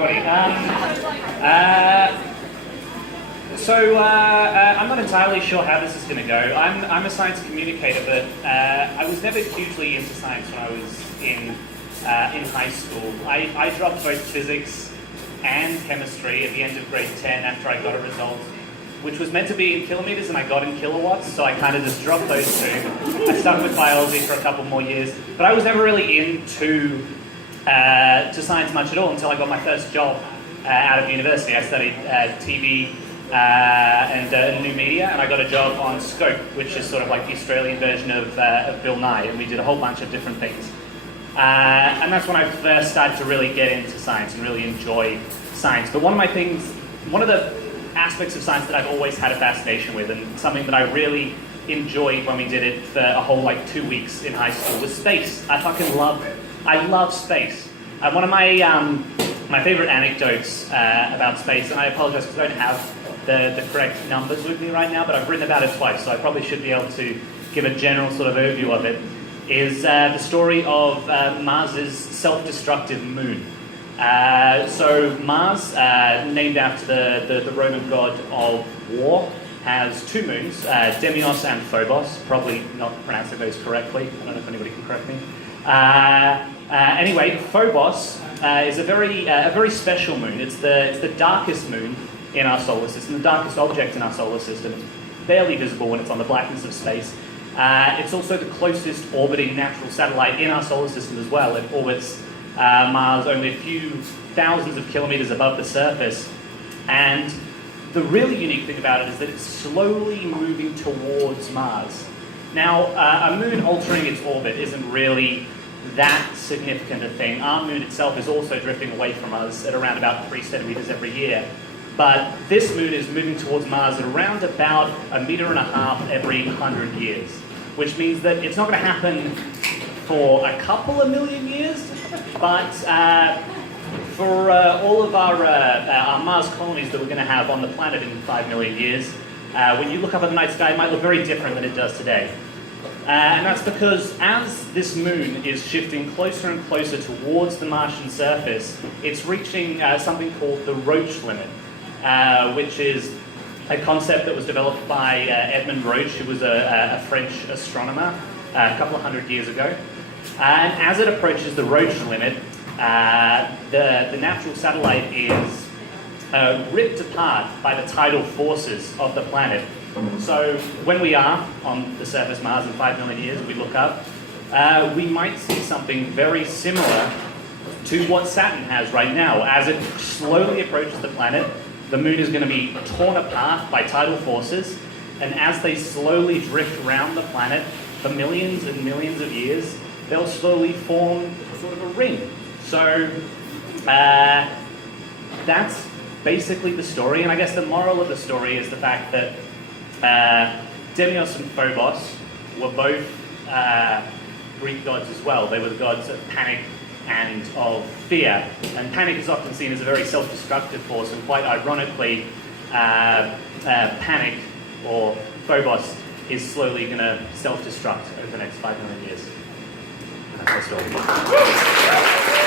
everybody. I'm not entirely sure how this is going to go. I'm a science communicator, but I was never hugely into science when I was in high school. I dropped both physics and chemistry at the end of grade 10 after I got a result, which was meant to be in kilometers, and I got in kilowatts, so I kind of just dropped those two. I stuck with biology for a couple more years, but I was never really into to science much at all until I got my first job out of university. I studied TV and new media, and I got a job on Scope, which is sort of like the Australian version of Bill Nye, and we did a whole bunch of different things. And that's when I first started to really get into science and really enjoy science. But one of the aspects of science that I've always had a fascination with, and something that I really enjoyed when we did it for a whole 2 weeks in high school, was space. I love space. One of my favorite anecdotes about space, and I apologize because I don't have the correct numbers with me right now, but I've written about it twice, so I probably should be able to give a general sort of overview of it, is the story of Mars's self-destructive moon. So Mars, named after the Roman god of war, has two moons, Deimos and Phobos. Probably not pronouncing those correctly. I don't know if anybody can correct me. Anyway, Phobos is a very special moon. It's the darkest moon in our solar system, the darkest object in our solar system. It's barely visible when it's on the blackness of space. It's also the closest orbiting natural satellite in our solar system as well. It orbits Mars only a few thousands of kilometers above the surface. And the really unique thing about it is that it's slowly moving towards Mars. Now, a moon altering its orbit isn't really that significant a thing. Our moon itself is also drifting away from us at around about 3 centimeters every year. But this moon is moving towards Mars at around about 1.5 meters every 100 years, which means that it's not going to happen for a couple of million years, but for all of our Mars colonies that we're going to have on the planet in 5 million years, when you look up at the night sky, it might look very different than it does today. And that's because as this moon is shifting closer and closer towards the Martian surface, it's reaching something called the Roche limit, which is a concept that was developed by Edmond Roche, who was a French astronomer a couple of hundred years ago. And as it approaches the Roche limit, the natural satellite is ripped apart by the tidal forces of the planet. So when we are on the surface of Mars in 5 million years, we look up, we might see something very similar to what Saturn has right now. As it slowly approaches the planet, the moon is going to be torn apart by tidal forces, and as they slowly drift around the planet for millions and millions of years, they'll slowly form sort of a ring. So that's basically the story, and I guess the moral of the story is the fact that Deimos and Phobos were both Greek gods as well. They were the gods of panic and of fear. And panic is often seen as a very self-destructive force, and quite ironically, panic, or Phobos, is slowly going to self-destruct over the next 5 million years. And that's all.